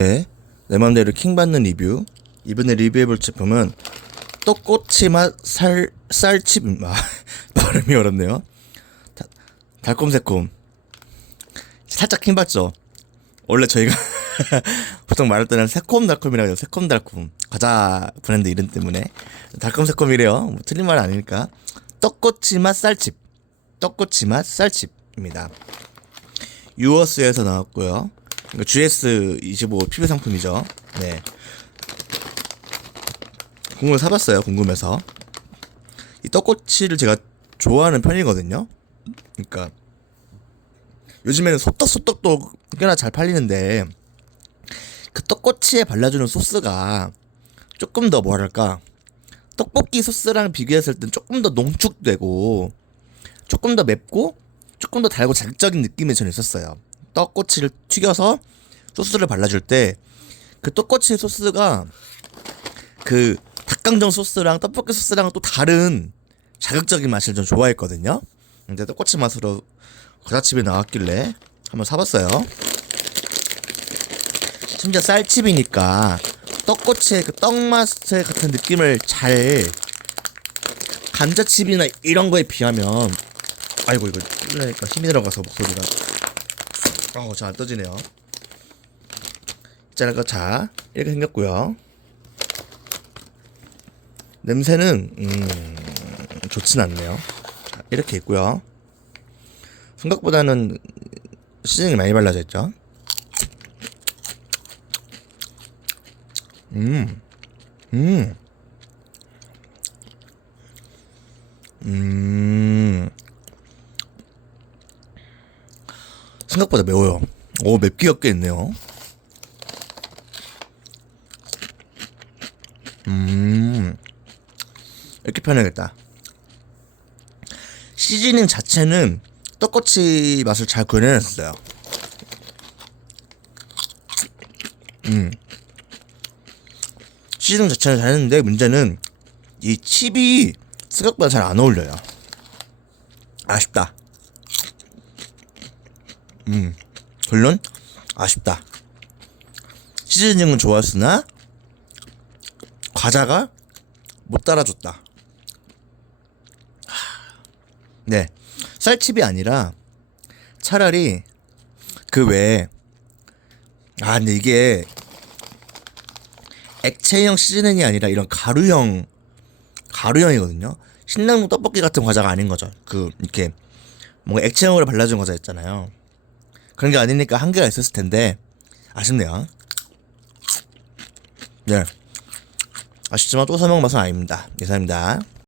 네, 내 맘대로 킹받는 리뷰. 이번에 리뷰해볼 제품은 떡꼬치 맛 살, 쌀칩, 아, 발음이 어렵네요. 다, 달콤새콤. 살짝 킹받죠? 원래 저희가 보통 말할 때는 새콤달콤이라고 해요. 새콤달콤. 과자 브랜드 이름 때문에. 달콤새콤이래요. 뭐 틀린 말 아니니까. 떡꼬치 맛 쌀칩. 떡꼬치 맛 쌀칩입니다. 유어스에서 나왔고요. 이거 GS25 PB 상품이죠. 네. 국물 사봤어요. 궁금해서. 이 떡꼬치를 제가 좋아하는 편이거든요. 그러니까 요즘에는 소떡소떡도 꽤나 잘 팔리는데 그 떡꼬치에 발라주는 소스가 조금 더 뭐랄까 떡볶이 소스랑 비교했을 땐 조금 더 농축되고 조금 더 맵고 조금 더 달고 자극적인 느낌이 저는 있었어요. 떡꼬치를 튀겨서 소스를 발라줄 때 그 떡꼬치 소스가 그 닭강정 소스랑 떡볶이 소스랑 또 다른 자극적인 맛을 좀 좋아했거든요. 근데 떡꼬치 맛으로 과자칩이 나왔길래 한번 사봤어요. 심지어 쌀칩이니까 떡꼬치의 그 떡맛 같은 느낌을 잘 감자칩이나 이런 거에 비하면 아이고 이거 찔러니까 힘이 들어가서 목소리가 어우 잘안 떠지네요. 자, 자 이렇게 생겼고요. 냄새는 음, 좋진 않네요. 자, 이렇게 있고요. 생각보다는 시즌이 많이 발라져 있죠. 음, 음, 음. 생각보다 매워요. 오, 맵기가 꽤 있네요. 음, 이렇게 표현해야겠다. 시즈닝 자체는 떡꼬치 맛을 잘 구현해냈어요. 음. 시즈닝 자체는 잘했는데 문제는 이 칩이 생각보다 잘 안 어울려요. 아쉽다. 음. 결론 아쉽다. 시즈닝은 좋았으나 과자가 못 따라줬다. 네. 쌀칩이 아니라 차라리 그 외에 아 근데 이게 액체형 시즈닝이 아니라 이런 가루형 가루형이거든요. 신랑동 떡볶이 같은 과자가 아닌 거죠. 그 이렇게 뭔가 액체형으로 발라준 과자 있잖아요. 그런 게 아니니까 한계가 있었을 텐데 아쉽네요. 네. 아쉽지만 또 사먹은 맛은 아닙니다. 이상입니다.